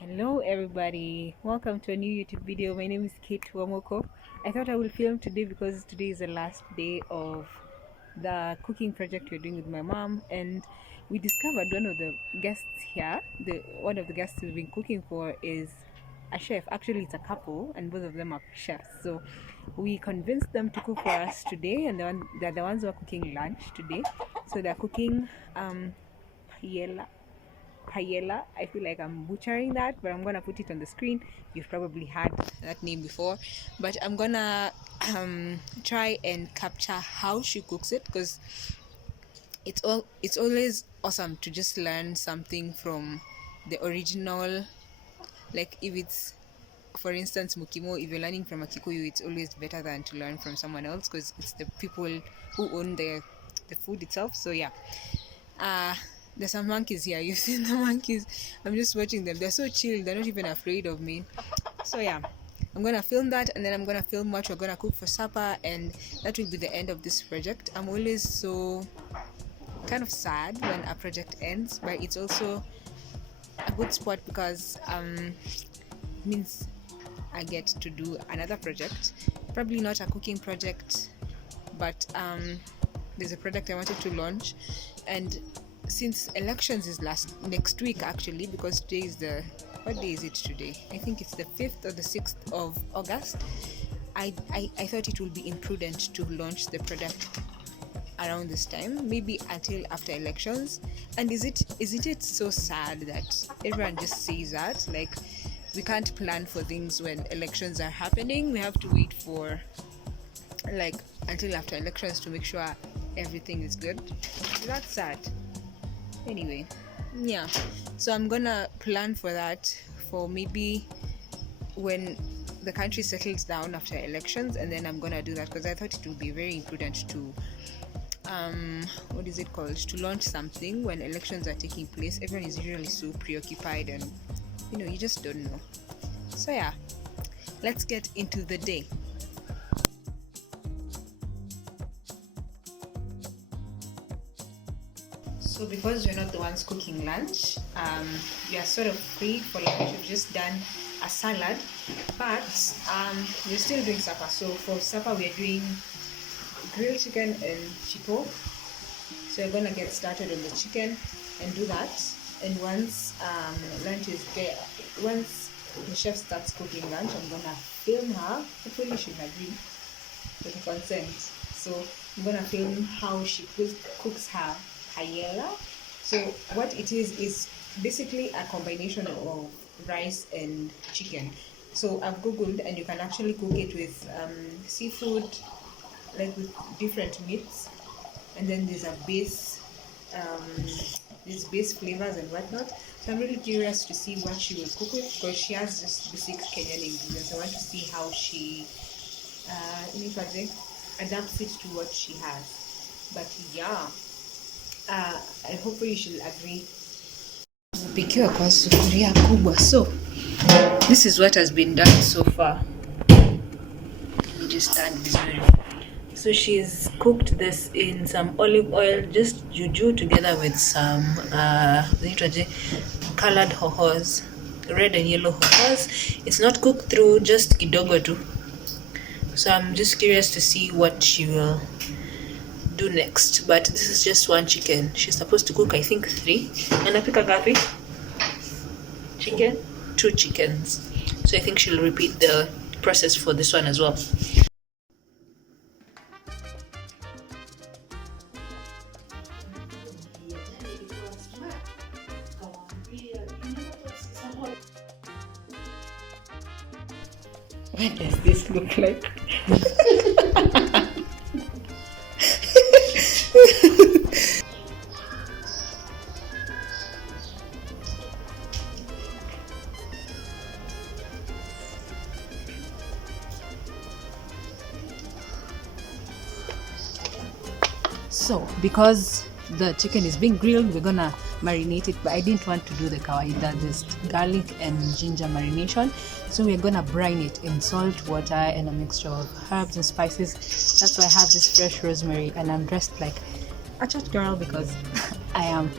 Hello everybody, welcome to a new YouTube video. My name is Kate Wamoko. I thought I will film today because today is the last day of the cooking project we're doing with my mom, and we discovered one of the guests here, the one of the guests we've been cooking for is a chef. Actually it's a couple and both of them are chefs, so we convinced them to cook for us today, and they're the ones who are cooking lunch today. So they're cooking paella. Paella. I feel like I'm butchering that, but I'm gonna put it on the screen. You've probably heard that name before, but I'm gonna try and capture how she cooks it, because it's always awesome to just learn something from the original. Like if it's, for instance, mukimo, if you're learning from a Kikuyu, it's always better than to learn from someone else, because it's the people who own the food itself. So yeah, uh there's some monkeys here. You've seen the monkeys. I'm just watching them. They're so chill. They're not even afraid of me. So yeah, I'm gonna film that, and then I'm gonna film what we're gonna cook for supper, and that will be the end of this project. I'm always so kind of sad when a project ends, but it's also a good spot because means I get to do another project. Probably not a cooking project, but there's a product I wanted to launch, and since elections is next week actually, because today is the, what day is it today? I think it's the 5th or the 6th of August. I thought it would be imprudent to launch the product around this time, maybe until after elections. And isn't it so sad that everyone just says that, like, we can't plan for things when elections are happening. We have to wait for like until after elections to make sure everything is good. That's sad. Anyway, yeah, so I'm gonna plan for that for maybe when the country settles down after elections, and then I'm gonna do that, because I thought it would be very imprudent to what is it called, to launch something when elections are taking place. Everyone is usually so preoccupied, and you just don't know. So yeah, let's get into the day. So because we're not the ones cooking lunch, we are sort of free for lunch. We've just done a salad, but we're still doing supper. So for supper we're doing grilled chicken and chipo. So we're gonna get started on the chicken and do that. And once lunch is there, once the chef starts cooking lunch, I'm gonna film her. Hopefully she'll agree with the consent. So I'm gonna film how she cooks her paella. So what it is basically a combination of rice and chicken. So I've googled, and you can actually cook it with seafood, like with different meats, and then there's a base, these base flavors and whatnot. So I'm really curious to see what she will cook with, because she has just basic Kenyan ingredients. I want to see how she adapts it to what she has. But yeah, and hopefully she'll agree. Pikiwa kwa sufuria kubwa. So this is what has been done so far. Let me just stand vizuri. So she's cooked this in some olive oil, just juju, together with some colored hohos, red and yellow hohos. It's not cooked through, just kidogo tu. So I'm just curious to see what she will do next. But this is just one chicken. She's supposed to cook, I think, 3. Anapika gapi? Chicken? 2 chickens. So I think she'll repeat the process for this one as well. What does this look like? So because the chicken is being grilled, we're gonna marinate it, but I didn't want to do the kawaida, just garlic and ginger marination. So we're gonna brine it in salt, water, and a mixture of herbs and spices. That's why I have this fresh rosemary, and I'm dressed like a church girl because I am.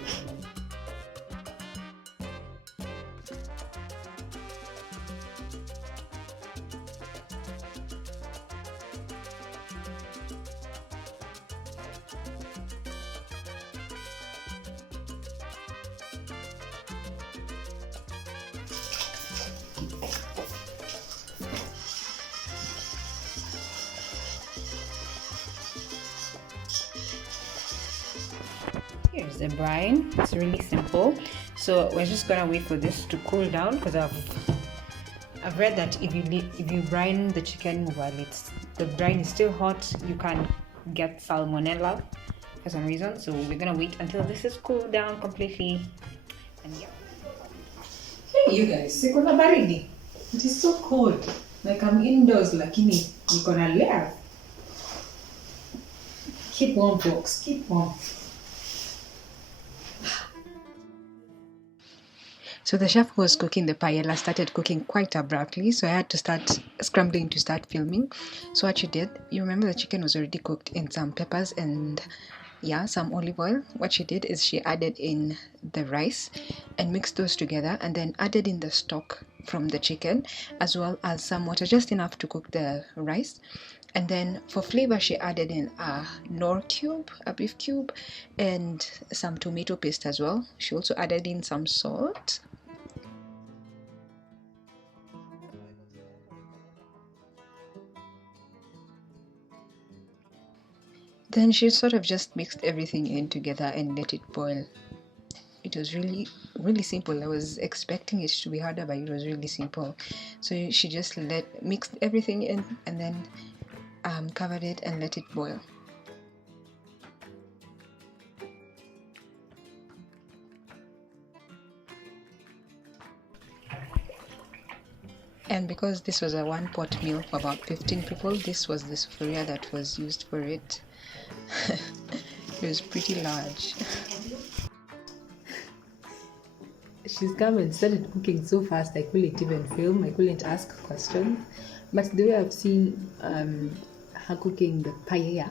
is the brine. It's really simple. So we're just gonna wait for this to cool down, because I've read that if you brine the chicken while the brine is still hot, you can get salmonella for some reason. So we're gonna wait until this is cooled down completely. And yeah. Hey you guys, siko na baridi. It is so cold. Like I'm indoors, lakini niko na layer. Keep warm, folks. Keep warm. So the chef who was cooking the paella started cooking quite abruptly, so I had to start scrambling to start filming. So what she did, you remember the chicken was already cooked in some peppers and some olive oil. What she did is she added in the rice and mixed those together, and then added in the stock from the chicken as well as some water, just enough to cook the rice. And then for flavor, she added in a nor cube, a beef cube, and some tomato paste as well. She also added in some salt. Then she sort of just mixed everything in together and let it boil. It was really, really simple. I was expecting it to be harder, but it was really simple. So she just mixed everything in and then covered it and let it boil. And because this was a one pot meal for about 15 people, this was the sufuria that was used for it. It was pretty large. She's come and started cooking so fast I couldn't even film, I couldn't ask questions. But the way I've seen her cooking the paella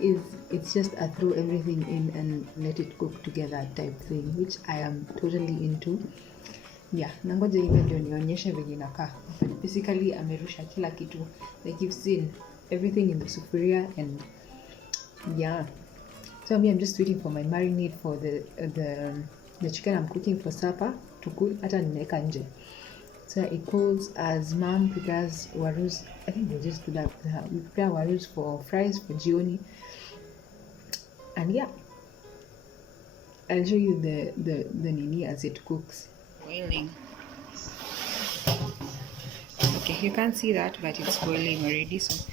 is it's just a throw everything in and let it cook together type thing, which I am totally into. Yeah, nangoja hivi ndio nionyeshe venye inakaa. Basically amerusha kila kitu, like you've seen everything in the sufuria, and yeah. So I'm just waiting for my marinade for the chicken I'm cooking for supper to cool. Hata nimeweka nje. So it cools as mom prepares warus. I think we'll just do that. We prepare warus for fries for jioni. And yeah, I'll show you the nini as it cooks. Boiling. Okay, you can't see that, but it's boiling already. So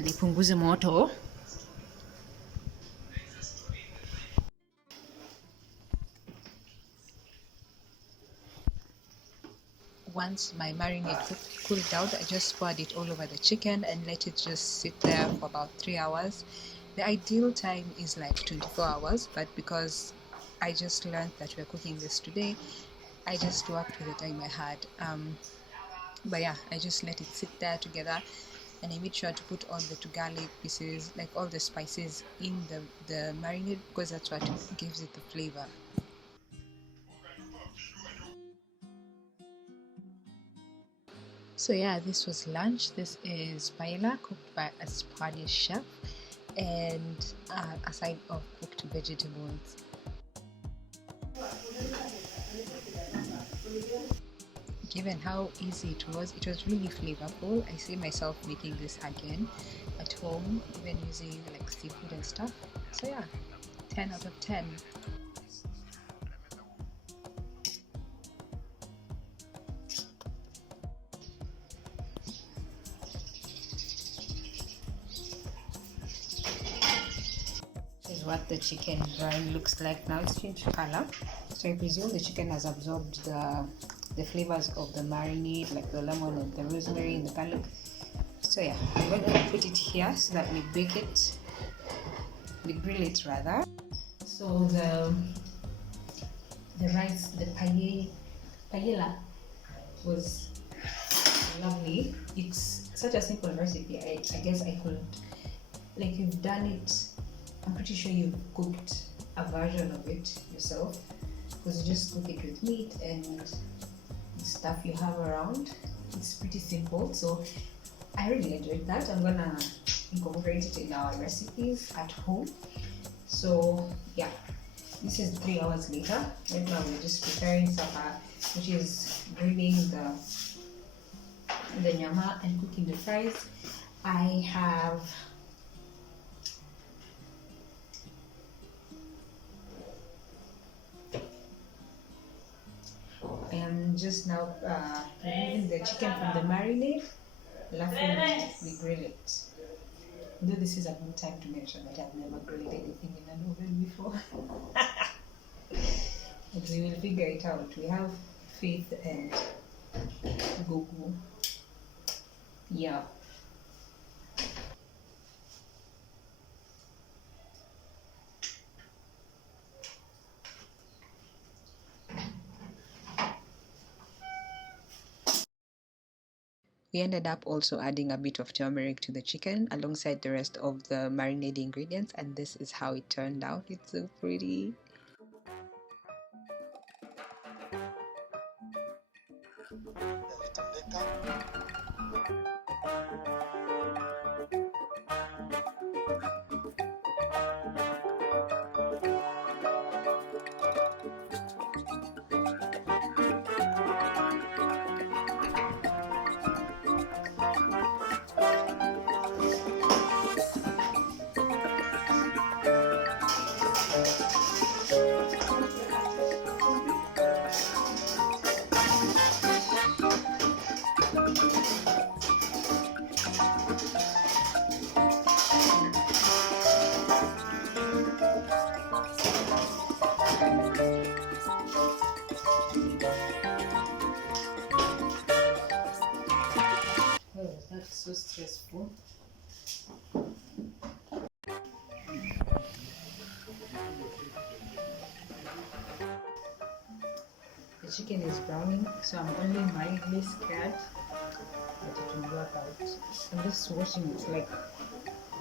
nipunguze moto. Once my marinade cooled down, I just poured it all over the chicken and let it just sit there for about 3 hours. The ideal time is like 24 hours, but because I just learned that we're cooking this today, I just worked with the time I had. But yeah, I just let it sit there together, and I made sure to put all the garlic pieces, like all the spices in the marinade, because that's what gives it the flavor. So yeah, this was lunch. This is paella cooked by a Spanish chef, and a side of cooked vegetables. Given how easy it was really flavorful. I see myself making this again at home, even using like seafood and stuff. So yeah, 10 out of 10. This is what the chicken brine looks like now. It's changed color, so I presume the chicken has absorbed the flavors of the marinade, like the lemon and the rosemary and the garlic. So yeah, I'm going to put it here so that we grill it rather. So the rice, the paella was lovely. It's such a simple recipe. I guess I could, like, you've done it, I'm pretty sure you've cooked a version of it yourself, because you just cook it with meat and stuff you have around. It's pretty simple, so I really enjoyed that. I'm gonna incorporate it in our recipes at home. So yeah, this is 3 hours later. Right now we're just preparing supper, which is grilling the nyama and cooking the fries. I have I'm just now removing the chicken from the marinade. Laughing, we grill it. Though this is a good time to mention that I've never grilled anything in an oven before. But we will figure it out. We have faith and go. Yeah. We ended up also adding a bit of turmeric to the chicken alongside the rest of the marinade ingredients, and this is how it turned out. It's so pretty. Oh, that's so stressful. The chicken is browning, so I'm only mildly scared that it will work out. I'm just watching it like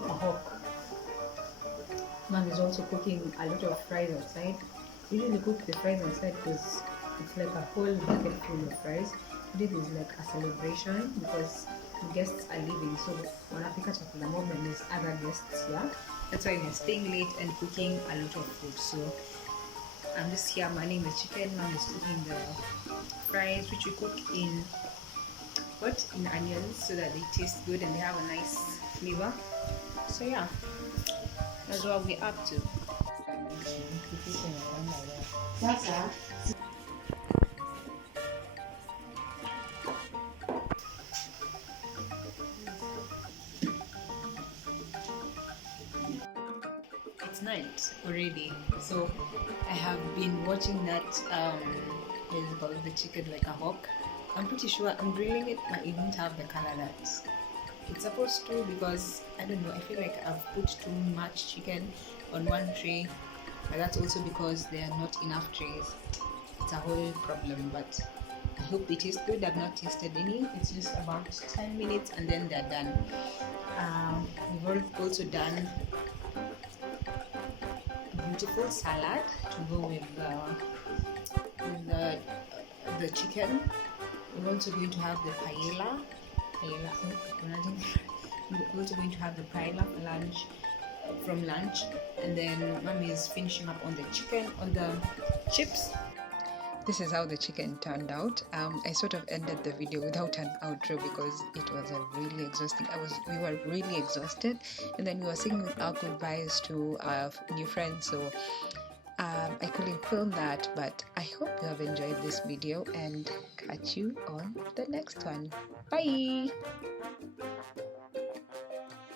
a hawk. Mom is also cooking a lot of fries outside. We usually cook the fries outside because it's like a whole bucket full of fries. Today is like a celebration because guests are leaving, so wanapika chakula mob and there's other guests here. That's why we're staying late and cooking a lot of food. So I'm just here manning the chicken. Mom is cooking the fries, which we cook in onions so that they taste good and they have a nice flavor. So yeah, that's what we're up to. It's night already, so I have been watching that what is it called, the chicken like a hawk. I'm pretty sure I'm grilling it, but it won't have the color that it's supposed to, because I don't know, I feel like I've put too much chicken on one tray, but that's also because there are not enough trays. It's a whole problem, but I hope they taste good. I've not tasted any. It's just about 10 minutes and then they're done. We've also done a beautiful salad to go with the chicken. We're also going to have the paella. We're also going to have the paella for lunch, and then Mommy is finishing up on the chicken, on the chips. This is how the chicken turned out. I sort of ended the video without an outro because it was really exhausting. We were really exhausted, and then we were singing our goodbyes to our new friends, so I couldn't film that, but I hope you have enjoyed this video and catch you on the next one. Bye.